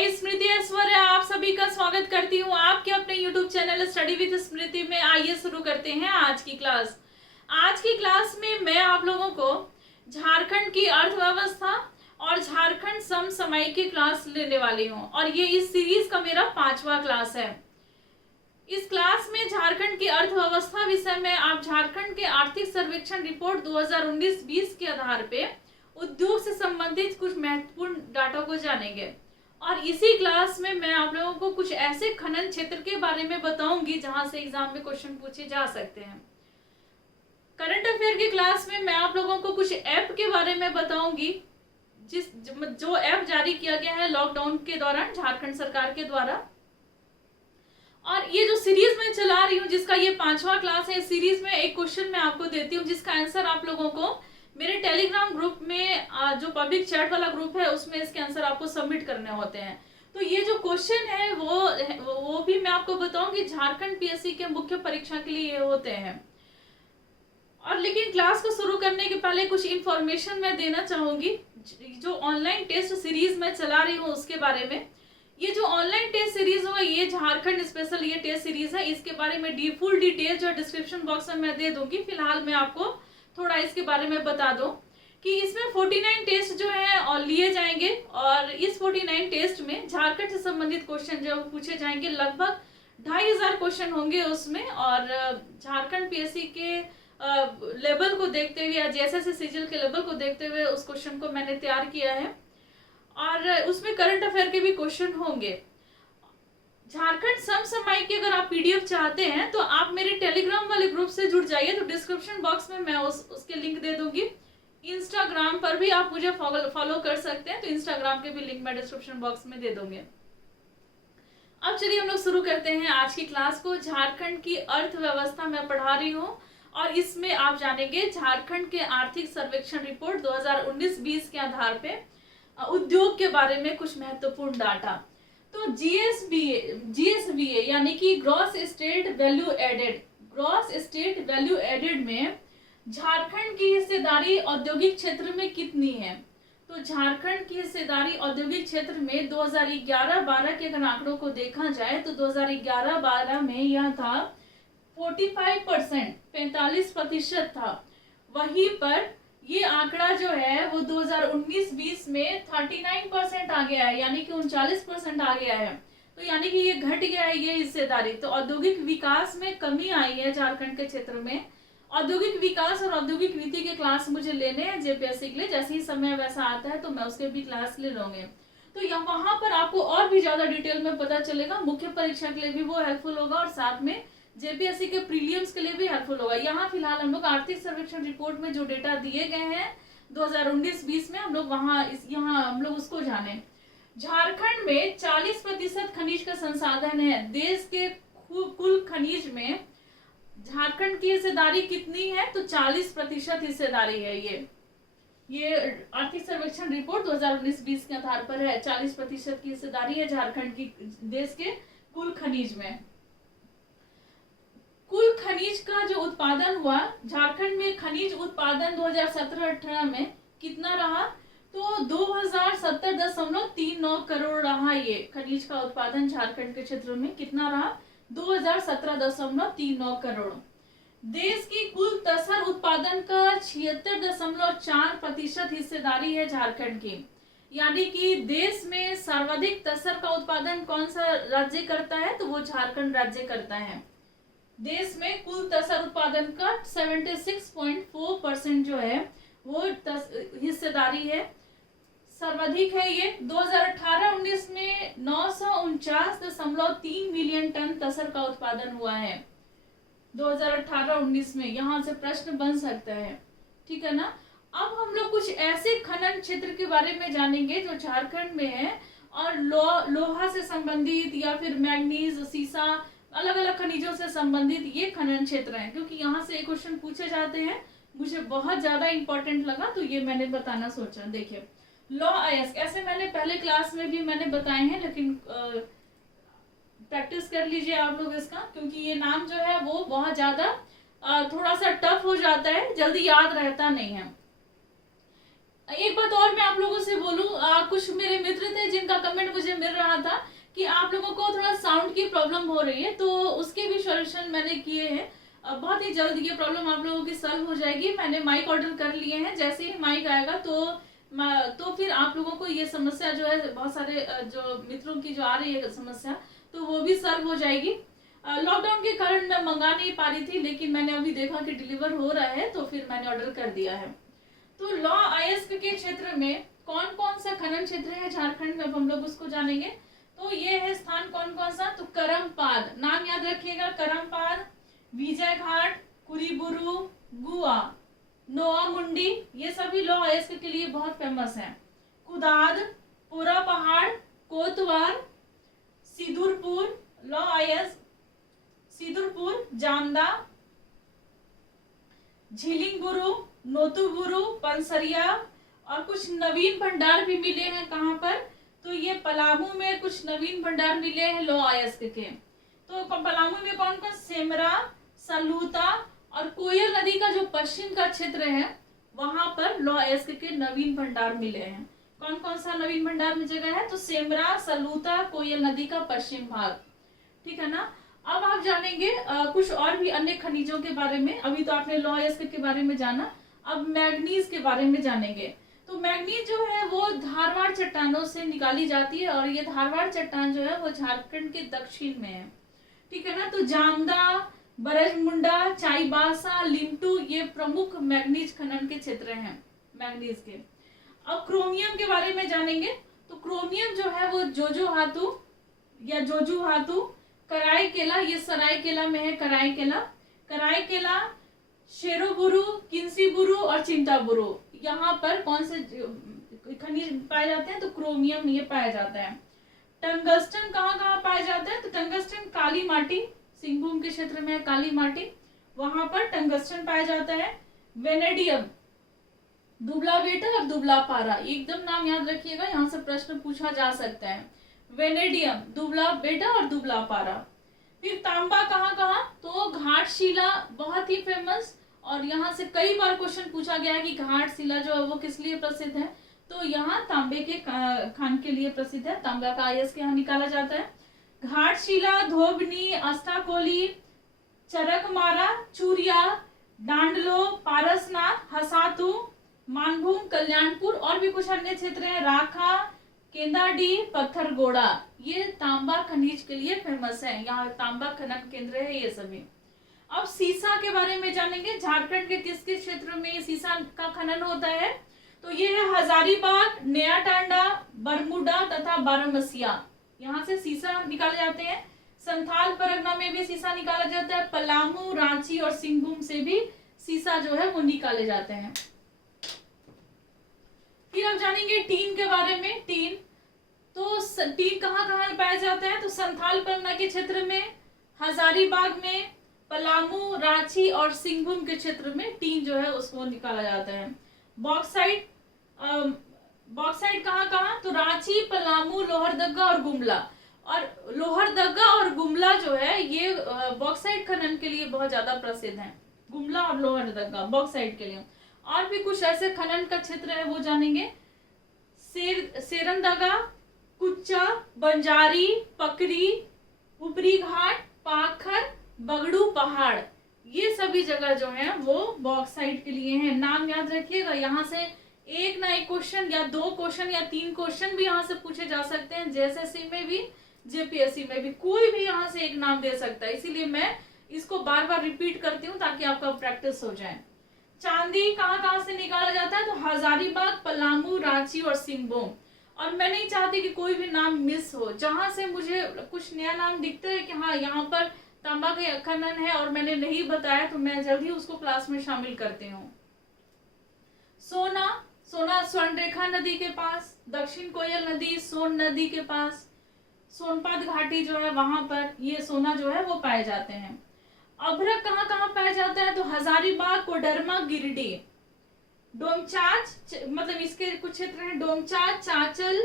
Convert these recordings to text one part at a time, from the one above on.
मैं स्मृति ऐश्वर्या आप सभी का स्वागत करती हूँ आपके अपने YouTube चैनल स्टडी विद स्मृति में। आइए शुरू करते हैं आज की क्लास। आज की क्लास में मैं आप लोगों को झारखंड की अर्थव्यवस्था और झारखंड समसामयिक की क्लास लेने वाली हूँ और ये इस सीरीज का मेरा 5वां क्लास है। इस क्लास में झारखंड की अर्थव्यवस्था विषय में आप झारखंड के आर्थिक सर्वेक्षण रिपोर्ट 2019-20 के आधार पे उद्योग से संबंधित कुछ महत्वपूर्ण डाटा को जानेंगे और इसी क्लास में मैं आप लोगों को कुछ ऐसे खनन क्षेत्र के बारे में बताऊंगी जहां से एग्जाम में क्वेश्चन पूछे जा सकते हैं। करंट अफेयर की क्लास में मैं आप लोगों को कुछ ऐप के बारे में बताऊंगी जो ऐप जारी किया गया है लॉकडाउन के दौरान झारखंड सरकार के द्वारा। और ये जो सीरीज मैं चला रही हूँ जिसका ये 5वां क्लास है, सीरीज में एक क्वेश्चन मैं आपको देती हूँ जिसका आंसर आप लोगों को मेरे टेलीग्राम ग्रुप में जो पब्लिक चैट वाला ग्रुप है उसमें इसके आंसर आपको सबमिट करने होते हैं। तो ये जो क्वेश्चन है वो भी मैं आपको बताऊंगी झारखंड पीएससी के मुख्य परीक्षा के लिए होते हैं। और लेकिन क्लास को शुरू करने के पहले कुछ इंफॉर्मेशन मैं देना चाहूंगी जो ऑनलाइन टेस्ट सीरीज मैं चला रही हूँ उसके बारे में। ये जो ऑनलाइन टेस्ट सीरीज होगा ये झारखंड स्पेशल ये टेस्ट सीरीज है। इसके बारे में फुल डिटेल जो डिस्क्रिप्शन बॉक्स में मैं दे दूंगी। फिलहाल मैं आपको थोड़ा इसके बारे में बता दूं कि इसमें 49 टेस्ट जो है और लिए जाएंगे और इस 49 टेस्ट में झारखंड से संबंधित क्वेश्चन जो पूछे जाएंगे लगभग 2500 क्वेश्चन होंगे उसमें। और झारखंड पीएससी के लेवल को देखते हुए या जेएसएससी सीजीएल के लेवल को देखते हुए उस क्वेश्चन को मैंने तैयार किया है और उसमें करंट अफेयर के भी क्वेश्चन होंगे। झारखंड समसामयिक की अगर आप पीडीएफ चाहते हैं तो आप मेरे टेलीग्राम वाले ग्रुप से जुड़ जाइए। तो डिस्क्रिप्शन बॉक्स में मैं उसके लिंक दे दूंगी। इंस्टाग्राम पर भी आप मुझे फॉलो कर सकते हैं तो इंस्टाग्राम के भी लिंक मैं डिस्क्रिप्शन बॉक्स में दे दूंगी। अब चलिए हम लोग शुरू करते हैं आज की क्लास को। झारखंड की अर्थव्यवस्था मैं पढ़ा रही हूँ और इसमें आप जानेंगे झारखंड के आर्थिक सर्वेक्षण रिपोर्ट 2019-20 के आधार पे उद्योग के बारे में कुछ महत्वपूर्ण डाटा। तो जीएसबीए यानी कि ग्रॉस स्टेट वैल्यू एडेड में झारखंड की हिस्सेदारी औद्योगिक क्षेत्र में कितनी है। तो झारखंड की हिस्सेदारी औद्योगिक क्षेत्र में 2011-12 के अगर आंकड़ों को देखा जाए तो 2011-12 में यह था 45% था। वहीं पर ये आंकड़ा जो है वो 2019-20 में 39% आ गया है यानी कि 39% आ गया है। तो यानी कि ये घट गया है ये हिस्सेदारी। तो औद्योगिक विकास में कमी आई है झारखंड के क्षेत्र में। औद्योगिक विकास और औद्योगिक नीति के क्लास मुझे लेने हैं जेपीएससी के लिए। जैसे ही समय वैसा आता है तो मैं उसके भी क्लास ले लूंगी। तो वहां पर आपको और भी ज्यादा डिटेल में पता चलेगा। मुख्य परीक्षा के लिए भी वो हेल्पफुल होगा और साथ में जेपीएससी के प्रीलियम्स के लिए भी हेल्पफुल होगा। यहाँ फिलहाल हम लोग आर्थिक सर्वेक्षण रिपोर्ट में जो डेटा दिए गए हैं 2019-20 में हम लोग यहाँ हम लोग उसको जाने। झारखंड में 40% खनिज का संसाधन है। देश के कुल खनिज में झारखंड की हिस्सेदारी कितनी है तो 40% हिस्सेदारी है। ये आर्थिक सर्वेक्षण रिपोर्ट 2019-20 के आधार पर है। 40% की हिस्सेदारी है झारखंड की देश के कुल खनिज में। कुल खनिज का जो उत्पादन हुआ झारखंड में खनिज उत्पादन 2017-18 में कितना रहा तो 2070.39 करोड़ रहा। ये खनिज का उत्पादन झारखंड के क्षेत्र में कितना रहा 2017.39 करोड़। देश की कुल तसर उत्पादन का 76.4% हिस्सेदारी है झारखंड की। यानी कि देश में सर्वाधिक तसर का उत्पादन कौन सा राज्य करता है तो वो झारखंड राज्य करता है। देश में कुल तसर उत्पादन का 76.4% जो है वो हिस्सेदारी है, सर्वाधिक है ये। 2018-19 में 949.3 मिलियन टन तसर का उत्पादन हुआ है 2018-19 में। यहाँ से प्रश्न बन सकता है, ठीक है ना। अब हम लोग कुछ ऐसे खनन क्षेत्र के बारे में जानेंगे जो झारखंड में है और लोहा से संबंधित या फिर मैग्नीज सीसा अलग अलग खनिजों से संबंधित ये खनन क्षेत्र हैं। क्योंकि यहाँ से क्वेश्चन पूछे जाते हैं मुझे बहुत ज्यादा इंपॉर्टेंट लगा तो ये मैंने बताना सोचा। देखिए लॉ अयस्क ऐसे मैंने पहले क्लास में भी मैंने बताए हैं लेकिन प्रैक्टिस कर लीजिए आप लोग इसका क्योंकि ये नाम जो है वो बहुत ज्यादा थोड़ा सा टफ हो जाता है, जल्दी याद रहता नहीं है। एक बात और मैं आप लोगों से बोलूं, कुछ मेरे मित्र थे जिनका कमेंट मुझे मिल रहा था कि आप लोगों को थोड़ा साउंड की प्रॉब्लम हो रही है, तो उसके भी सॉल्यूशन मैंने किए हैं। बहुत ही जल्द ये प्रॉब्लम आप लोगों की सॉल्व हो जाएगी। मैंने माइक ऑर्डर कर लिए हैं, जैसे ही माइक आएगा तो फिर आप लोगों को ये समस्या जो है, बहुत सारे जो मित्रों की जो आ रही है समस्या, तो वो भी सॉल्व हो जाएगी। लॉकडाउन के कारण मैं मंगा नहीं पा रही थी, लेकिन मैंने अभी देखा कि डिलीवर हो रहा है, तो फिर मैंने ऑर्डर कर दिया है। तो लॉ अयस्क के क्षेत्र में कौन कौन सा खनन क्षेत्र है झारखंड में, अब हम लोग उसको जानेंगे। तो ये है स्थान कौन कौन सा, तो करमपाद, नाम याद रखिएगा, करमपाद, विजय घाट, कुरीबुरु, गुआ, नोआ मुंडी, ये सभी लौह अयस्क के लिए बहुत फेमस हैं। कुदाद, पूरा पहाड़, कोतवार, सिदुरपुर, लौह अयस्क, सिदुरपुर, जामदा, झिलिंगबुरु, नोतुबुरु, पंसरिया, और कुछ नवीन भंडार भी मिले हैं। कहाँ पर, तो ये पलामू में कुछ नवीन भंडार मिले हैं लौह अयस्क के। तो पलामू में कौन कौन, सेमरा, सलूता और कोयल नदी का जो पश्चिम का क्षेत्र है, वहां पर लौह अयस्क के नवीन भंडार मिले हैं। कौन कौन सा नवीन भंडार में जगह है, तो सेमरा, सलूता, कोयल नदी का पश्चिम भाग, ठीक है ना। अब आप जानेंगे कुछ और भी अन्य खनिजों के बारे में। अभी तो आपने लौह अयस्क के बारे में जाना, अब मैग्नीज के बारे में जानेंगे। तो मैग्नीज जो है वो धारवाड़ चट्टानों से निकाली जाती है, और ये धारवाड़ चट्टान जो है वो झारखंड के दक्षिण में है, ठीक है ना। तो जामदा, बरजमुंडा, चाईबासा, लिंटू, ये प्रमुख मैग्नीज खनन के क्षेत्र हैं मैग्नीज के। अब क्रोमियम के बारे में जानेंगे। तो क्रोमियम जो है वो जोजो हाथू या जोजू हाथू, कराईकेला, ये सरायकेला में है, कराईकेला, शेरोबुरु, किंसीबुरु और चिंताबुरु, यहाँ पर कौन से खनिज पाए जाते हैं, तो क्रोमियम ये पाया जाता है। टंगस्टन कहाँ कहाँ पाया जाता है, तो टंगस्टन काली माटी, सिंहभूम के क्षेत्र में है काली माटी, वहां पर टंगस्टन पाया जाता है। वेनेडियम, दुबला बेटा और दुबला पारा, एकदम नाम याद रखिएगा, यहाँ से प्रश्न पूछा जा सकता है। वेनेडियम, दुबला बेटा और दुबला पारा। फिर तांबा कहाँ कहाँ, तो घाटशिला बहुत ही फेमस, और यहाँ से कई बार क्वेश्चन पूछा गया है कि घाटशिला जो है वो किस लिए प्रसिद्ध है, तो यहाँ तांबे के खान के लिए प्रसिद्ध है, तांबा का अयस्क यहाँ निकाला जाता है। घाटशिला, धोबनी, अस्ताकोली, चरकमारा, चूरिया, डांडलो, पारसनाथ, हसातू, मानभूम, कल्याणपुर, और भी कुछ अन्य क्षेत्र हैं, राखा, केंदाडी, पत्थरगोड़ा, ये तांबा खनिज के लिए फेमस है, यहाँ तांबा खनन केंद्र है ये सभी। अब सीसा के बारे में जानेंगे। झारखंड के किस किस क्षेत्र में सीसा का खनन होता है, तो ये है हजारीबाग, नया टांडा, बरमुडा तथा बारामसिया, यहाँ से सीसा निकाले जाते हैं। संथाल परगना में भी सीसा निकाला जाता है। पलामू, रांची और सिंहभूम से भी सीसा जो है वो निकाले जाते हैं। फिर अब जानेंगे टीन के बारे में। टीन, तो टीन कहाँ कहाँ पाया जाता है, तो संथाल परगना के क्षेत्र में, हजारीबाग में, पलामू, रांची और सिंहभूम के क्षेत्र में टीन जो है उसको निकाला जाता है। बॉक्साइट, बॉक्साइट कहाँ कहाँ, तो रांची, पलामू, लोहरदगा और गुमला, और लोहरदगा और गुमला जो है ये बॉक्साइट खनन के लिए बहुत ज्यादा प्रसिद्ध है, गुमला और लोहरदगा बॉक्साइट के लिए। और भी कुछ ऐसे खनन का क्षेत्र है वो जानेंगे। सेरंदगा, कुच्चा, बंजारी, पकड़ी, ऊपरी घाट, पाखर, बगड़ू पहाड़, ये सभी जगह जो है वो बॉक्साइट के लिए हैं। नाम याद रखिएगा, यहाँ से एक ना एक क्वेश्चन या 2 क्वेश्चन या 3 क्वेश्चन भी यहाँ से पूछे जा सकते हैं, जेएसएससी में भी, जेपीएससी में भी, कोई भी यहाँ से एक नाम दे सकता है, इसीलिए मैं इसको बार बार रिपीट करती हूँ ताकि आपका प्रैक्टिस हो जाए। चांदी कहाँ कहाँ से निकाला जाता है, तो हजारीबाग, पलामू, रांची और सिंहभूम। और मैं नहीं चाहती कि कोई भी नाम मिस हो, जहां से मुझे कुछ नया नाम दिखता है कि हाँ यहाँ पर तांबा का खनन है और मैंने नहीं बताया, तो मैं जल्दी उसको क्लास में शामिल करती हूँ। सोना, सोना स्वर्णरेखा नदी के पास, दक्षिण कोयल नदी, सोन नदी के पास, सोनपाद घाटी जो है वहां पर ये सोना जो है वो पाए जाते हैं। अभ्रक कहाँ कहाँ पाया जाता है, तो हजारीबाग, कोडरमा, गिरिडीह, डोमचांच, मतलब इसके कुछ क्षेत्र हैं, डोमचांच, चाचल,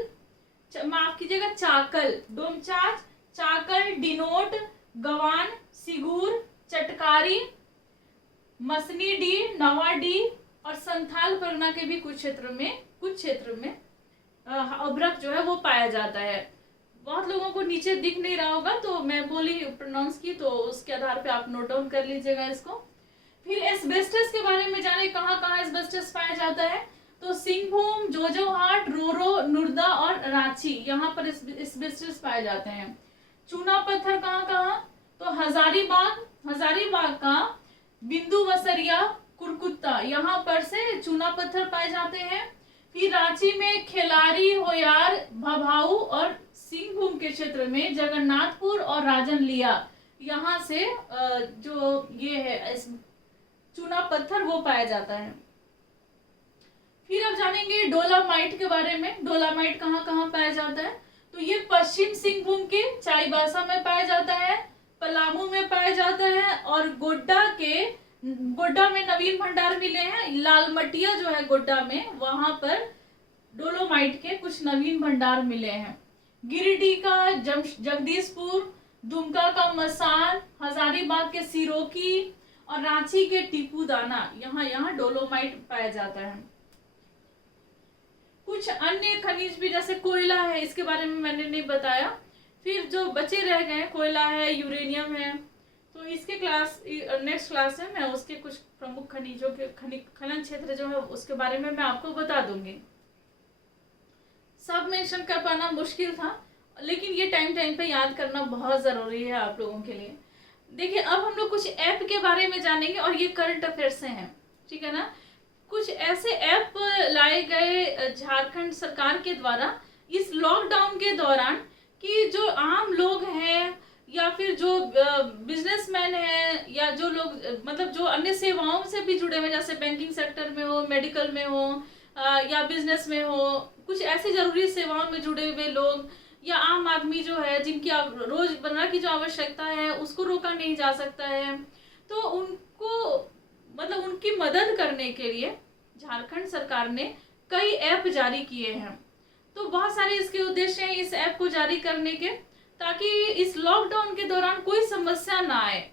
माफ कीजिएगा चाकल, डोमचांच, चाकल, डिनोट, गवान, सिगूर, चटकारी, मसनीडी, नवाडी और संथाल परगना के भी कुछ क्षेत्र में अभ्रक जो है वो पाया जाता है। बहुत लोगों को नीचे दिख नहीं रहा होगा तो मैं बोली प्रोनाउंस की, तो उसके आधार पे आप नोट डाउन कर लीजिएगा इसको। फिर एस्बेस्टस के बारे में जाने, कहाँ कहाँ एस्बेस्टस पाया जाता है। तो सिंहभूम, जोजोहाट, रोरो, नुरदा और रांची, यहाँ पर एस्बेस्टस पाए जाते हैं। चूना पत्थर कहाँ कहाँ, तो हजारीबाग का बिंदुवसरिया, कुरकुत्ता, यहाँ पर से चूना पत्थर पाए जाते हैं। फिर रांची में खेलारी, होयार, भभाऊ और सिंहभूम के क्षेत्र में जगन्नाथपुर और राजन लिया, यहाँ से जो ये है चूना पत्थर वो पाया जाता है। फिर अब जानेंगे डोलामाइट के बारे में। डोलामाइट कहाँ कहाँ पाया जाता है, तो ये पश्चिम सिंहभूम के चाईबासा में पाया जाता है, पलामू में पाया जाता है, और गोड्डा में नवीन भंडार मिले हैं। लालमटिया जो है गोड्डा में, वहां पर डोलोमाइट के कुछ नवीन भंडार मिले हैं। गिरिडीह का जगदीशपुर, दुमका का मसान, हजारीबाग के सिरोकी और रांची के टीपूदाना, यहाँ डोलोमाइट पाया जाता है। कुछ अन्य खनिज भी जैसे कोयला है, इसके बारे में मैंने नहीं बताया। फिर जो बचे रह गए, कोयला है, यूरेनियम है, तो इसके नेक्स्ट क्लास में मैं उसके कुछ प्रमुख खनिजों के खनन क्षेत्र जो है उसके बारे में मैं आपको बता दूंगी। सब मेंशन कर पाना मुश्किल था, लेकिन ये टाइम पे याद करना बहुत जरूरी है आप लोगों के लिए। देखिए, अब हम लोग कुछ ऐप के बारे में जानेंगे और ये करंट अफेयर से हैं, ठीक है ना। कुछ ऐसे ऐप लाए गए झारखंड सरकार के द्वारा इस लॉकडाउन के दौरान कि जो आम लोग हैं या फिर जो बिजनेसमैन हैं या जो लोग मतलब जो अन्य सेवाओं से भी जुड़े हुए, जैसे बैंकिंग सेक्टर में हो, मेडिकल में हो या बिजनेस में हो, कुछ ऐसी जरूरी सेवाओं में जुड़े हुए लोग या आम आदमी जो है जिनकी रोजमर्रा की जो आवश्यकता है उसको रोका नहीं जा सकता है, तो उनको मतलब उनकी मदद करने के लिए झारखंड सरकार ने कई ऐप जारी किए हैं। तो बहुत सारे इसके उद्देश्य हैं इस ऐप को जारी करने के, ताकि इस लॉकडाउन के दौरान कोई समस्या ना आए।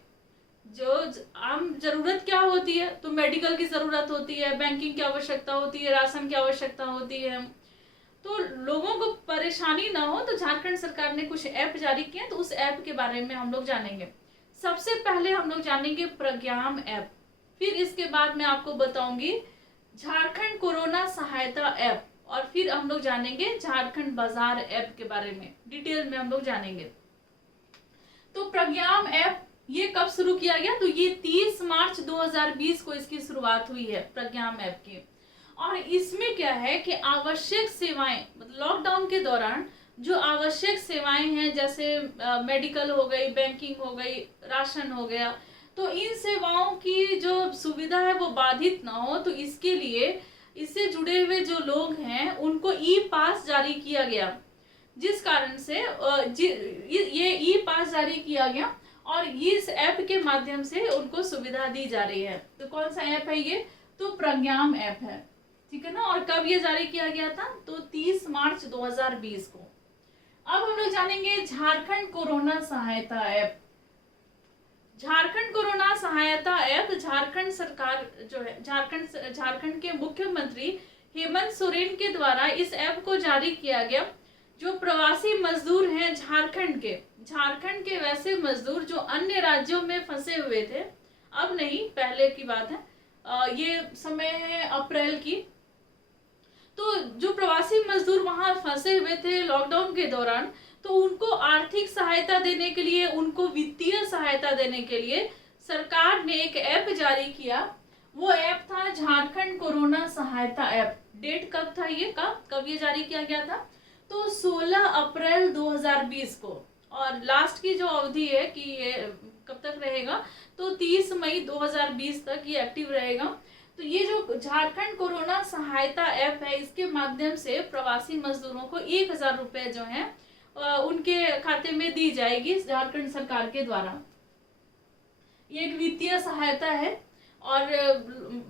जो आम जरूरत क्या होती है, तो मेडिकल की जरूरत होती है, बैंकिंग की आवश्यकता होती है, राशन की आवश्यकता होती है, तो लोगों को परेशानी ना हो, तो झारखंड सरकार ने कुछ ऐप जारी किए, तो उस ऐप के बारे में हम लोग जानेंगे। सबसे पहले हम लोग जानेंगे प्रज्ञाम ऐप, फिर इसके बाद मैं आपको बताऊंगी झारखंड कोरोना सहायता ऐप, और फिर हम लोग जानेंगे झारखंड बाजार ऐप के बारे में, डिटेल में हम लोग जानेंगे। तो प्रज्ञाम ऐप ये कब शुरू किया गया, तो ये 30 मार्च 2020 को इसकी शुरुआत हुई है प्रज्ञाम ऐप की। और इसमें क्या है कि आवश्यक सेवाएं, मतलब लॉकडाउन के दौरान जो आवश्यक सेवाएं हैं, जैसे मेडिकल हो गई, बैंकिंग हो गई, राशन हो गया, तो इन सेवाओं की जो सुविधा है वो बाधित ना हो, तो इसके लिए इससे जुड़े हुए जो लोग हैं उनको ई पास जारी किया गया, जिस कारण से ये ई पास जारी किया गया और इस ऐप के माध्यम से उनको सुविधा दी जा रही है। तो कौन सा ऐप है ये, तो प्रज्ञाम ऐप है, ठीक है ना। और कब ये जारी किया गया था, तो 30 मार्च 2020 को। अब हम लोग जानेंगे झारखंड कोरोना सहायता ऐप। झारखंड कोरोना सहायता ऐप झारखंड सरकार जो है, झारखंड के मुख्यमंत्री हेमंत सोरेन के द्वारा इस ऐप को जारी किया गया। जो प्रवासी मजदूर हैं झारखंड के वैसे मजदूर जो अन्य राज्यों में फंसे हुए थे, अब नहीं पहले की बात है, ये समय है अप्रैल की, तो जो प्रवासी मजदूर वहां फंसे हुए थे लॉकडाउन के दौरान, तो उनको आर्थिक सहायता देने के लिए, उनको वित्तीय सहायता देने के लिए सरकार ने एक ऐप जारी किया। वो ऐप था झारखंड कोरोना सहायता ऐप। डेट कब था ये, कब ये जारी किया गया था, तो 16 अप्रैल 2020 को। और लास्ट की जो अवधि है कि ये कब तक रहेगा, तो 30 मई 2020 तक ये एक्टिव रहेगा। तो ये जो झारखंड कोरोना सहायता ऐप है, इसके माध्यम से प्रवासी मजदूरों को 1000 रुपए जो है उनके खाते में दी जाएगी झारखंड सरकार के द्वारा। ये एक वित्तीय सहायता है। और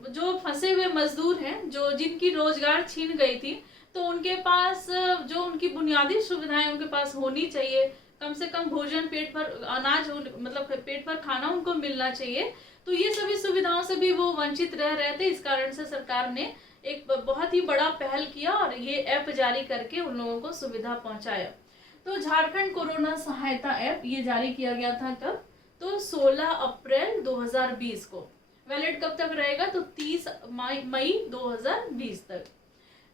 जो फंसे हुए मजदूर हैं, जो जिनकी रोजगार छीन गई थी, तो उनके पास जो उनकी बुनियादी सुविधाएं उनके पास होनी चाहिए, कम से कम भोजन, पेट भर अनाज, मतलब पेट भर खाना उनको मिलना चाहिए। तो ये सभी सुविधाओं से भी वो वंचित रह रहे थे, इस कारण से सरकार ने एक बहुत ही बड़ा पहल किया और ये ऐप जारी करके उन लोगों को सुविधा पहुंचाया। तो झारखंड कोरोना सहायता ऐप ये जारी किया गया था कब? तो 16 अप्रैल 2020 को। वैलिड कब तक रहेगा? तो 30 मई 2020 तक।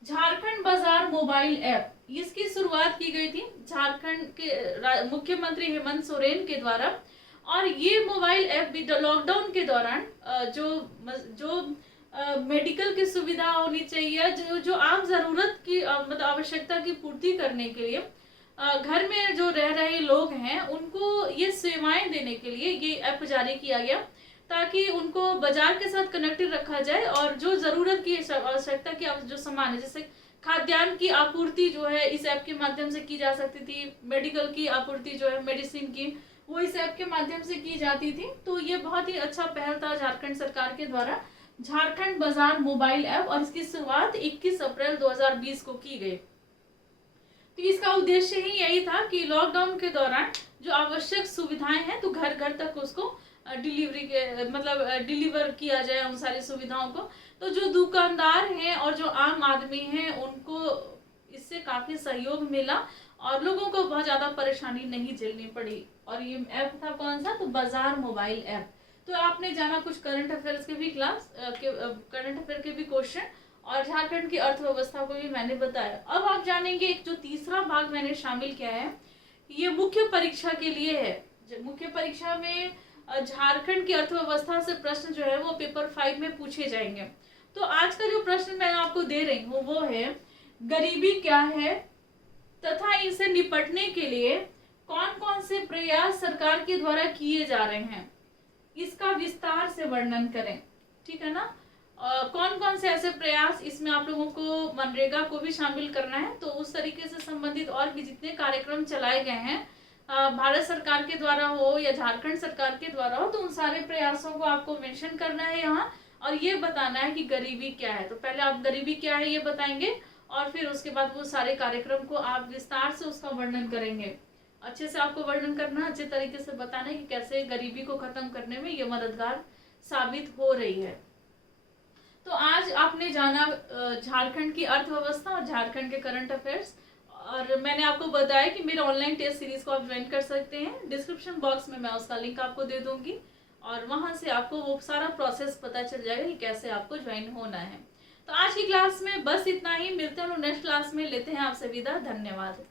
झारखंड बाजार मोबाइल ऐप, इसकी शुरुआत की गई थी झारखंड के मुख्यमंत्री हेमंत सोरेन के द्वारा। और ये मोबाइल ऐप भी लॉकडाउन के दौरान जो मेडिकल की सुविधा होनी चाहिए, जो आम जरूरत की मतलब आवश्यकता की पूर्ति करने के लिए घर में जो रह रहे लोग हैं उनको ये सेवाएं देने के लिए ये ऐप जारी किया गया, ताकि उनको बाजार के साथ कनेक्टेड रखा जाए और जो जरूरत की आवश्यकता की जो सामान है, जैसे खाद्यान्न की आपूर्ति जो है इस ऐप के माध्यम से की जा सकती थी, मेडिकल की आपूर्ति जो है मेडिसिन की वो इस ऐप के माध्यम से की जाती थी। तो ये बहुत ही अच्छा पहल था झारखंड सरकार के द्वारा, झारखंड बाजार मोबाइल ऐप, और इसकी शुरुआत 21 अप्रैल 2020 को की गई। तो इसका उद्देश्य ही यही था कि लॉकडाउन के दौरान जो आवश्यक सुविधाएं हैं तो घर घर तक उसको डिलीवर किया जाए उन सारी सुविधाओं को। तो जो दुकानदार हैं और जो आम आदमी हैं उनको इससे काफी सहयोग मिला और लोगों को बहुत ज्यादा परेशानी नहीं झेलनी पड़ी। और ये ऐप था कौन सा? तो बाजार मोबाइल ऐप। तो आपने जाना कुछ करंट अफेयर्स के भी करंट अफेयर के भी क्वेश्चन, और झारखंड की अर्थव्यवस्था को भी मैंने बताया। अब आप जानेंगे एक जो तीसरा भाग मैंने शामिल किया है, ये मुख्य परीक्षा के लिए है। मुख्य परीक्षा में झारखंड की अर्थव्यवस्था से प्रश्न जो है वो पेपर 5 में पूछे जाएंगे। तो आज का जो प्रश्न मैं आपको दे रही हूँ वो है, गरीबी क्या है तथा इसे निपटने के लिए कौन कौन से प्रयास सरकार के द्वारा किए जा रहे हैं, इसका विस्तार से वर्णन करें। ठीक है ना? कौन कौन से ऐसे प्रयास, इसमें आप लोगों को मनरेगा को भी शामिल करना है, तो उस तरीके से संबंधित और भी जितने कार्यक्रम चलाए गए हैं भारत सरकार के द्वारा हो या झारखंड सरकार के द्वारा हो, तो उन सारे प्रयासों को आपको मेंशन करना है यहाँ, और ये बताना है कि गरीबी क्या है। तो पहले आप गरीबी क्या है ये बताएंगे और फिर उसके बाद वो सारे कार्यक्रम को आप विस्तार से उसका वर्णन करेंगे। अच्छे से आपको वर्णन करना, अच्छे तरीके से बताना है कि कैसे गरीबी को खत्म करने में ये मददगार साबित हो रही है। तो आज आपने जाना झारखंड की अर्थव्यवस्था और झारखंड के करंट अफेयर्स, और मैंने आपको बताया कि मेरे ऑनलाइन टेस्ट सीरीज को आप ज्वाइन कर सकते हैं। डिस्क्रिप्शन बॉक्स में मैं उसका लिंक आपको दे दूंगी और वहां से आपको वो सारा प्रोसेस पता चल जाएगा कि कैसे आपको ज्वाइन होना है। तो आज की क्लास में बस इतना ही, मिलते हैं नेक्स्ट क्लास में, लेते हैं आपसे विदा, धन्यवाद।